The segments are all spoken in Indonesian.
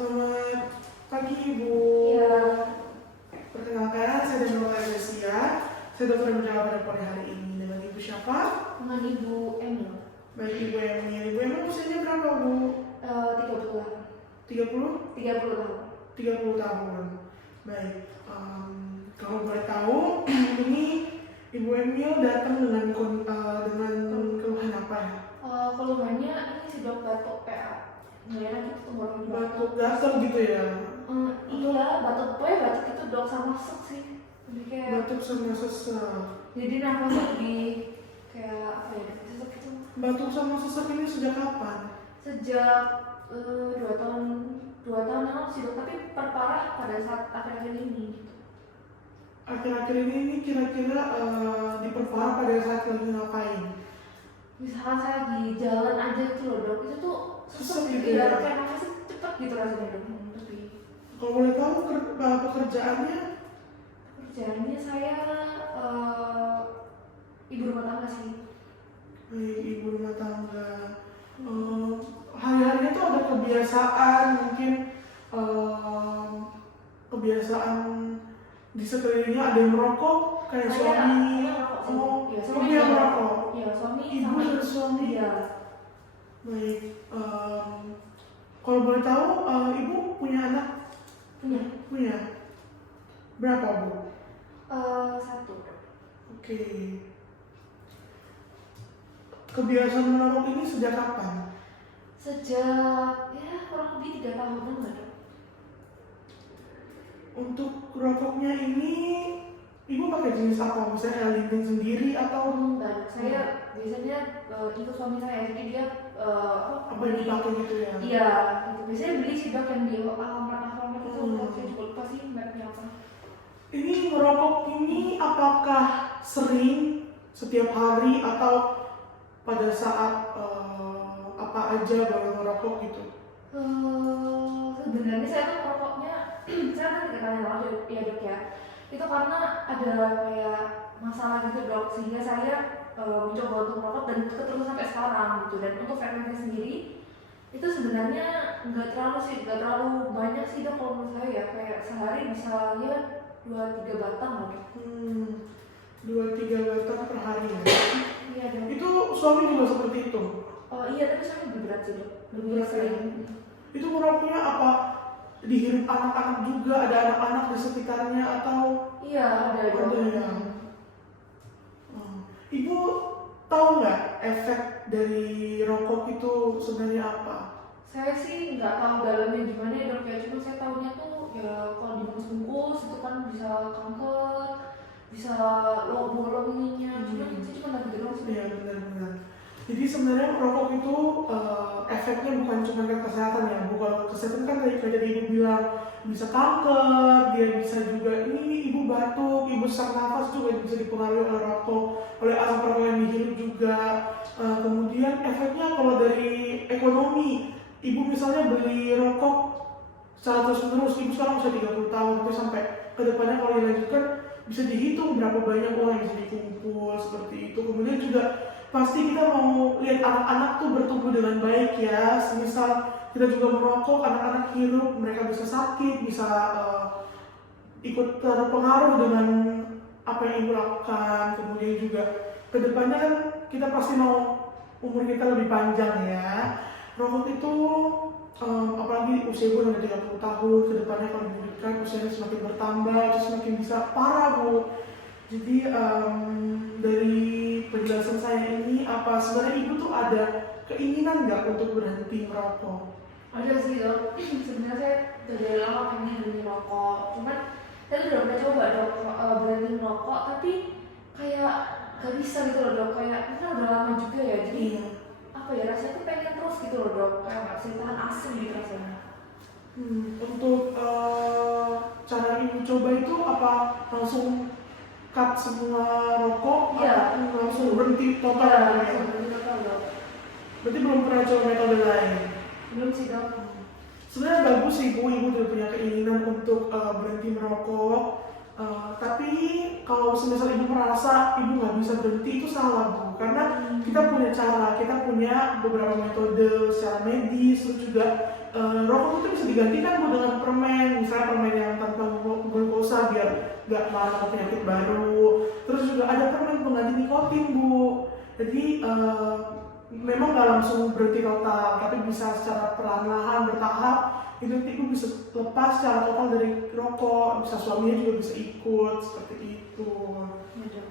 Selamat pagi Ibu. Iya. Perkenalkan, saya Daniel Alesia. Saya dokter menjawab pada pagi hari ini. Dengan Ibu siapa? Dengan Ibu Emil. Baik Ibu Emil. Ibu Emil usianya berapa Bu? 30 tahun. 30 tahun. Baik. Kalau boleh tahu, ini Ibu Emil datang dengan keluhan apa ya? Keluhannya ini sih dok, batuk PA. Nggak enak gitu tenggorokan Batuk gatal gitu ya? Iya, batuk itu dok, sama sesek sih. Jadi kayak Batuk sama sesek. jadi nafasnya lebih kayak apa ya, sesek gitu. Batuk sama sesek ini sejak kapan? Sejak 2 tahun yang lalu sih dok, tapi perparah pada saat akhir-akhir ini gitu. Akhir-akhir ini kira-kira diperparah pada saat lagi ngapain? Misalkan saya di jalan aja gitu loh dok, itu tuh Sesek sesek gitu gitu ya? ya, kayak nafasnya cepet gitu rasanya dok. Tapi Kalau boleh tahu pekerjaannya? kerjaannya saya ibu rumah tangga sih. Ibu rumah tangga. Hari-harinya tuh ada kebiasaan mungkin kebiasaan di sekelilingnya ada yang merokok kayak suami. Saya merokok sih. Oh, Iya, ibu yang merokok. Iya, suami Ibu sama dan suami. Iya. Baik. Kalau boleh tahu, ibu punya anak? Punya. Berapa Bu? 1. Oke. Kebiasaan merokok ini sejak kapan? Sejak ya kurang lebih 3 tahunan lah dok. Untuk rokoknya ini, ibu pakai jenis apa? Misalnya lilin sendiri atau Dan saya biasanya ikut suami saya, jadi dia apa yang dipakai gitu ya? Iya, gitu. Biasanya beli sih dok yang di Alfamart itu, saya juga lupa sih mereknya apa. Ini merokok ini apakah sering setiap hari atau pada saat apa aja baru merokok gitu? Sebenarnya saya tuh merokoknya saya kan tidak tanya lalu ya dok ya, itu karena ada kayak masalah gitu dok, sehingga saya mencoba untuk merokok dan terus sampai sekarang gitu. Dan untuk frekuensi sendiri itu sebenarnya nggak terlalu banyak sih dok. Kalau menurut saya ya kayak sehari bisa ya 2-3 batang lah dok. 2-3 batang per hari ya? Iya dok. Itu suami juga seperti itu? Iya, tapi saya lebih berat sih dok, lebih Berat ya? sering. Itu merokoknya apa? Dihirup anak-anak juga? Ada anak-anak di sekitarnya atau? Iya, ada dok. Ada ya? Ibu tahu nggak efek dari rokok itu sebenarnya apa? Saya sih nggak tahu dalamnya gimana ya dok ya, cuma saya tahunya tuh ya kalau dibungkus-bungkus itu kan bisa kanker, bisa bolong ininya, saya cuma tahu gitu doang sih. Iya benar-benar. Jadi sebenarnya rokok itu efeknya bukan cuma ke kesehatan ya, bukan kesehatan kan tadi ibu bilang bisa kanker, dia bisa juga ini ibu batuk, ibu sesak nafas juga bisa dipengaruhi oleh rokok, oleh asap rokok yang dihirup juga. Kemudian efeknya kalau dari ekonomi, ibu misalnya beli rokok secara terus-menerus, ibu sekarang usia 30 tahun, tapi sampai kedepannya kalau dilanjutkan bisa dihitung berapa banyak uang yang bisa dikumpul seperti itu. Kemudian juga pasti kita mau lihat anak-anak tuh bertumbuh dengan baik ya. Semisal kita juga merokok, anak-anak hirup, mereka bisa sakit, bisa ikut terpengaruh dengan apa yang ibu lakukan. Kemudian juga kedepannya kan kita pasti mau umur kita lebih panjang ya. Rokok itu apalagi usia ibu udah 30 tahun, kedepannya kalau diberikan usianya semakin bertambah, itu semakin bisa parah Bu. Jadi dari penjelasan saya ini, apa sebenarnya ibu tuh ada keinginan nggak untuk berhenti merokok? Ada sih dok, sebenarnya saya dari lama pengen berhenti merokok, cuman saya udah pernah coba dok berhenti merokok, tapi kayak gak bisa gitu loh dok, kayak ini udah lama juga ya, jadi apa ya, rasanya tuh pengen terus gitu loh dok, kayak gak bisa tahan asem gitu rasanya. Untuk cara ibu coba itu apa langsung cut semua rokok? Iya. Atau langsung berhenti total? Iya, langsung berhenti total dok. Berarti belum pernah coba metode lain? Belum sih dok. Sebenarnya bagus sih Bu, ibu udah punya keinginan untuk berhenti merokok. Tapi kalau semisal ibu merasa ibu nggak bisa berhenti, itu salah Bu. Karena kita punya cara, kita punya beberapa metode secara medis, terus juga rokok itu bisa digantikan Bu dengan permen, misalnya permen yang tanpa glukosa biar nggak malah penyakit baru. Terus juga ada permen pengganti nikotin Bu. Jadi memang nggak langsung berhenti total, tapi bisa secara perlahan-lahan bertahap. Itu nanti Ibu bisa lepas secara total dari rokok, bisa suaminya juga bisa ikut seperti itu. Ya, Dok.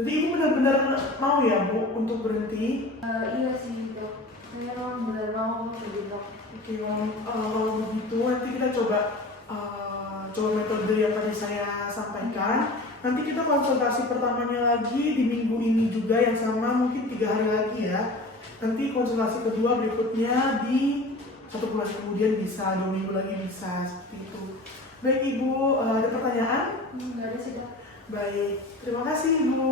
Jadi Ibu benar-benar mau ya Bu untuk berhenti? Iya sih Dok, saya memang benar mau berhenti Dok. Oke, kalau begitu nanti kita coba metode yang tadi saya sampaikan. Nanti kita konsultasi pertamanya lagi di minggu ini juga yang sama, mungkin 3 hari lagi ya. Nanti konsultasi kedua berikutnya di 1 bulan kemudian bisa, 2 minggu lagi bisa, seperti itu. Baik Ibu, ada pertanyaan? Nggak ada sih Dok. Baik, terima kasih Ibu.